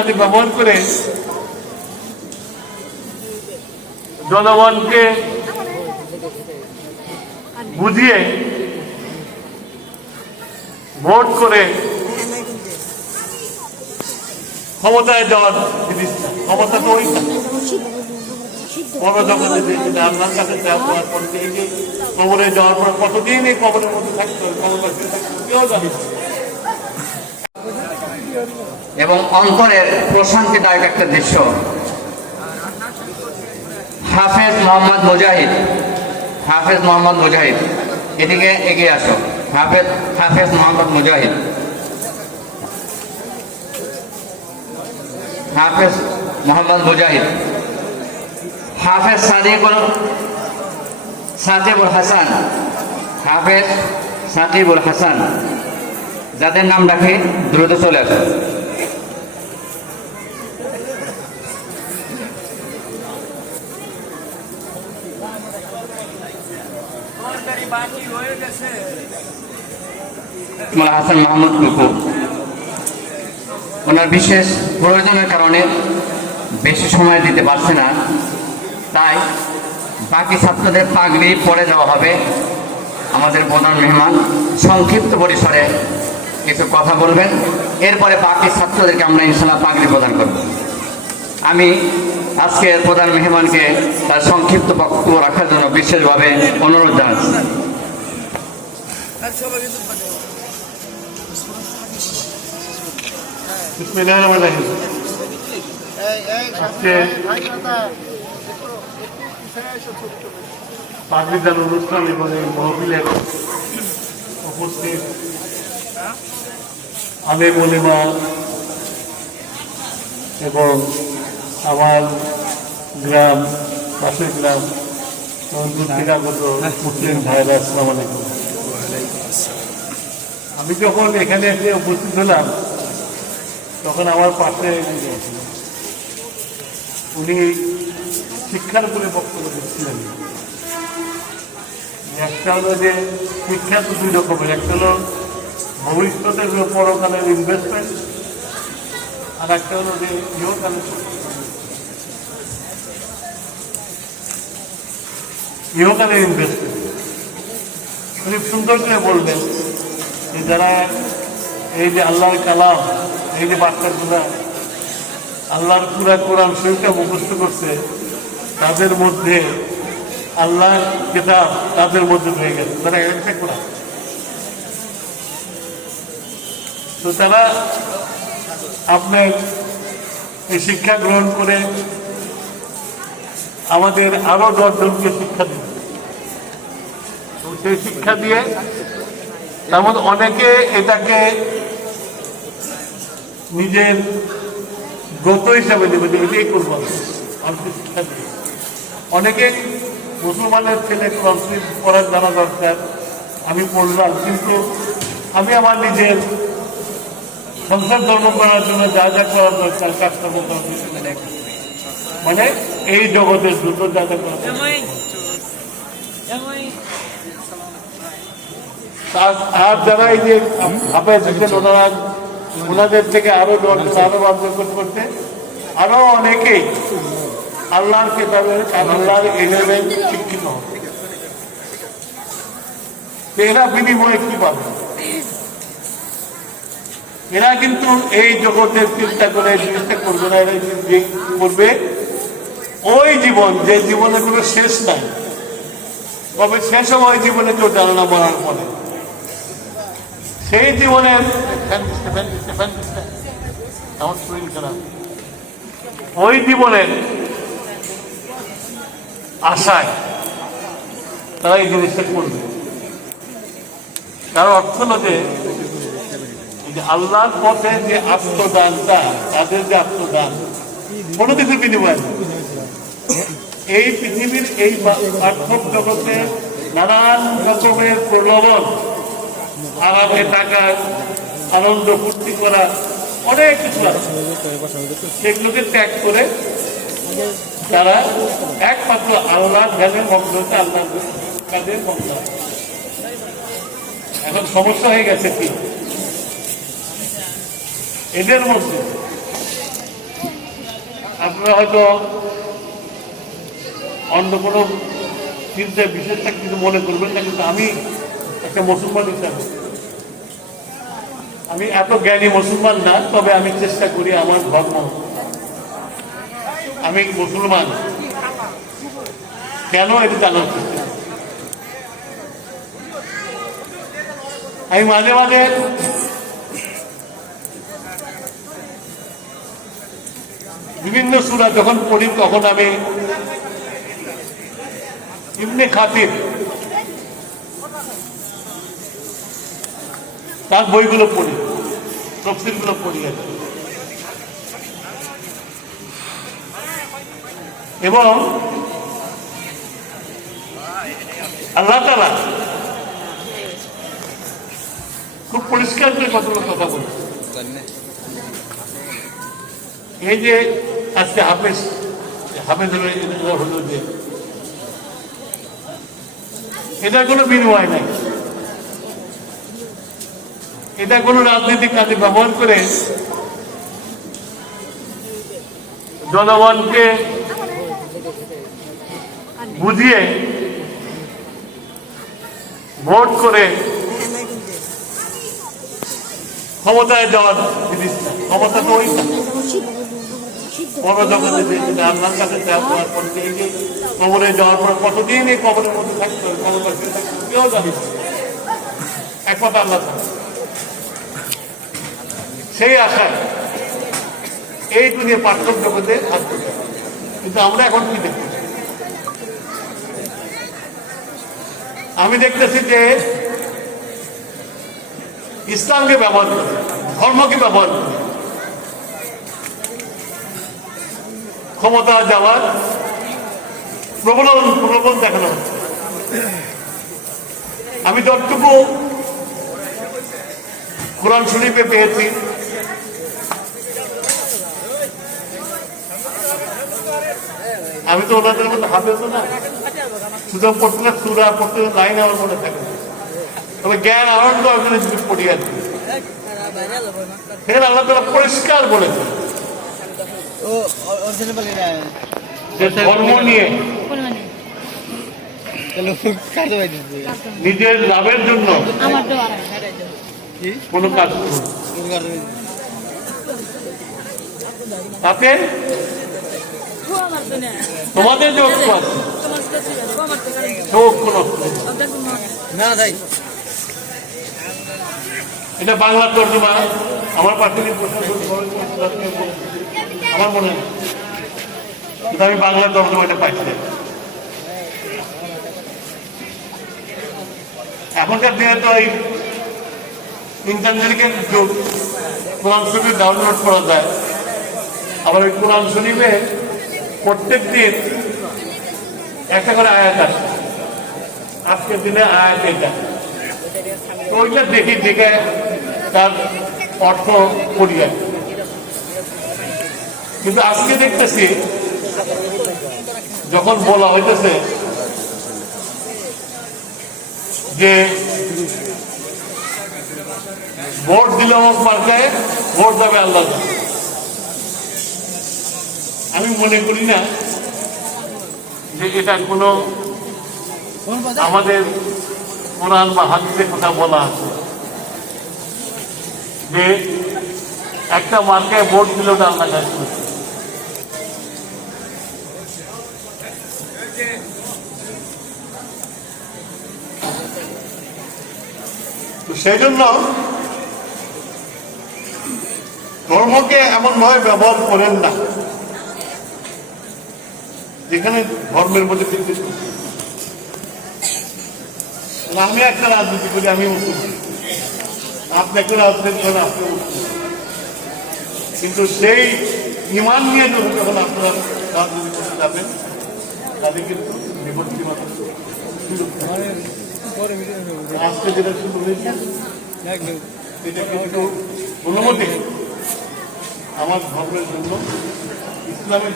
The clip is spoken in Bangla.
কাজে ব্যবহার করে জনগণকে বুঝিয়ে ভোট করে ক্ষমতায় যাওয়ার জিনিসটা, ক্ষমতা তো ওই আল্লাহর কাছে যাওয়ার পর কবরে যাওয়ার পর কতদিন এই কবরের মধ্যে থাকতে হবে, কেউ জানি। এবং অন্তরের প্রশান্তিদায়ক একটা দৃশ্য। হাফেজ মোহাম্মদ মুজাহিদ, এদিকে এগিয়ে আসো। হাফেজ মোহাম্মদ মুজাহিদ, হাফেজ সাকিবুল হাসান, যাদের নাম ডাকে দ্রুত চলে আসো। হাসান মাহমুদ টুকু, ওনার বিশেষ প্রয়োজনের কারণে বেশি সময় দিতে পারছে না, তাই বাকি ছাত্রদের পাগড়ি পরে যাওয়া হবে। আমাদের প্রধান মেহমান সংক্ষিপ্ত পরিসরে কিছু কথা বলবেন, এরপরে বাকি ছাত্রদেরকে আমরা ইনশাআল্লাহ পাগড়ি প্রদান করব। আমি আজকের প্রধান মেহমানকে তার সংক্ষিপ্ত বক্তব্য রাখার জন্য বিশেষভাবে অনুরোধ জানাচ্ছি। পাগড়িদান অনুষ্ঠান এবং এই মহফিলের উপস্থিত আলেম ওলেমা এবং আমার গ্রাম, পাশের গ্রাম দূর থেকে আগত মুসলিম ভাইরা, আসসালামু আলাইকুম। আমি যখন এখানে এসে উপস্থিত হলাম তখন আমার পাশে উনি শিক্ষার উপরে বক্তব্য দিচ্ছিলেন। একটা হলো যে শিক্ষা তো দুই রকমের, একটা হলো ভবিষ্যতের পরকালের ইনভেস্টমেন্ট, আর একটা হলো যে ইহকালের ইনভেস্টমেন্ট। উনি সুন্দর করে বলবেন যে যারা এই যে আল্লাহর কালাম, এই যে বাচ্চাগুলা আল্লাহর পুরা কোরআন শরীফটা মুখস্থ করছে, তাদের মধ্যে আল্লাহর কিতাব তাদের মধ্যে হয়ে গেছে, তারা একটা কোরআন। তো তারা আপনার এই শিক্ষা গ্রহণ করে আমাদের আরো 10 জনকে শিক্ষা দিবে। সেই শিক্ষা দিয়ে তার মধ্যে অনেকে এটাকে নিজের গত হিসাবে দেবে, এটাই করবো আমাকে শিক্ষা দিয়ে। অনেকে মুসলমানের ছেলে কোরআন শরীফ পড়ার জানা দরকার, আমি পড়লাম, কিন্তু আমি আমার নিজের সংসার ধর্ম করার জন্য যা যা করার দরকার কাজটা মানে এই জগতের দ্রুত যা যা করার আর যারা এই যে হাফেজ হচ্ছেন ওনাদের থেকে আরো বাধ্যকর করতে আরো অনেকেই আল্লাহর কিতাবের আল্লাহর এলেমে শিক্ষিত হবে। এরা বিনিময়ে কি পাবে? এরা কিন্তু এই জগতের চিন্তা করে জিনিসটা করবে না, এরা করবে ওই জীবন যে জীবনের কোনো শেষ নাই, তবে শেষ হবে ওই জীবনে কেউ জানে না মরার পরে। সেই জীবনের ওই জীবনের আশায় তারা এই জিনিসটা করবে। তার অর্থ হলো যে আল্লাহর পথে যে আত্মদানটা, তাদের যে আত্মদান কোনো কিছুর বিনিময় এই পৃথিবীর এই পার্থব জগতে নানান রকমের প্রলোভন, আরামে টাকা, আনন্দ ফুর্তি করা, অনেক কিছু আছে, সেগুলোকে ত্যাগ করে তারা একমাত্র আল্লাহর ধ্যানের মগ্ন হচ্ছে, আল্লাহর কাজে মগ্ন। এখন সমস্যা হয়ে গেছে কি, এদের মধ্যে আপনারা হয়তো অন্য কোনো চিন্তায় বিশেষ কিছু মনে করবেন না, কিন্তু আমি একটা মুসলমান হিসাবে, আমি এত জ্ঞানী মুসলমান না, তবে আমি চেষ্টা করি আমার ধর্ম, আমি মুসলমান কেন এটা জানার চেষ্টা করি। আমি মাঝে মাঝে বিভিন্ন সূরা যখন পড়ি তখন আমি ইবনে কাসির তার বইগুলো পড়ি, তাফসীরগুলো পড়ি আর কি। এবং আল্লাহ তাআলা খুব পরিষ্কার করে কতগুলো কথা বলছে। এই যে আজকে হাফেজ হলো যে এটার কোনো বিনিময় নাই, এটা কোনো রাজনৈতিক কাজে ব্যবহার করে জনগণকে বুঝিয়ে ভোট করে ক্ষমতায় যাওয়ার জিনিস না। ক্ষমতা তো ওই না, বড় জগতে আল্লাহর কাছে যাওয়ার পর এই যে কবরে যাওয়ার পর কতদিন এই কবরের মধ্যে থাকতে হবে, ক্ষমতা ফিরে থাকতে হবে, কেউ জানি না, একমাত্র আল্লাহ ছাড়া। সেই আশায় এই দুনিয়া পাঠ্যক জগতে থাকতে হবে। কিন্তু আমরা এখন কি দেখি? আমি দেখতেছি যে ইসলামকে ব্যবহার করে, ধর্মকে ব্যবহার করে ক্ষমতা যাওয়ার প্রবল দেখানো হচ্ছে। আমি যতটুকু কোরআন শরীফে পেয়েছি, আমি তো ওনাদের মধ্যে হাফেজ না, সুতরাং পড়তে না সুরা পড়তে লাইন আমার মনে থাকে, তবে জ্ঞান আহরণ তো ওখানে যদি পড়ি আর কি। সেখানে আল্লাহ তাআলা পরিষ্কার বলেছে যে ধর্ম নিয়ে নিজের লাভের জন্য কোনো কাজ করুন, তাতে তোমাদের যে ঐক্য আছে সে ঐক্য নষ্ট না। এটা বাংলা তর্জমা আমার প্রাথমিক আমার মনে হয়, কিন্তু আমি বাংলা তর্জমা এটা পাইছি। এখনকার দিনে তো এই ইন্টারনেটের যুগ, কোরআন শরীফ ডাউনলোড করা যায়। আবার ওই কোরআন শরীফে প্রত্যেক দিন একটা করে আয়াত আসে, আজকের দিনে আয়াত এটা, ওইটা দেখি দেখে তার অর্থ করি আর কি। কিন্তু আজকে দেখতেছি যখন বলা হইতেছে যে ভোট দিলে আমার মার্কায় ভোট যাবে আল্লাহ, আমি মনে করি না যে এটা কোনো আমাদের কোরআন বা হাদিসে কথা বলা আছে যে একটা মার্কায় ভোট দিলে ওটা আল্লাহ কাজ করছে। তো সেই জন্য ধর্মকে এমন ভাবে ব্যবহার করেন না যেখানে ধর্মের মধ্যে আমি একটা রাজনীতি করি, আমি উত্তর, আপনি একটা রাজনীতি করেন, আপনি উত্তর, কিন্তু সেই ইমান নিয়ে যখন আপনারা রাজনীতি করতে যাবেন তাদের কিন্তু বিপত্তি মাত্র আজকে যেটা শুরু হয়েছে এটা কিন্তু অনুমতি আমার ধর্মের জন্য, ইসলামের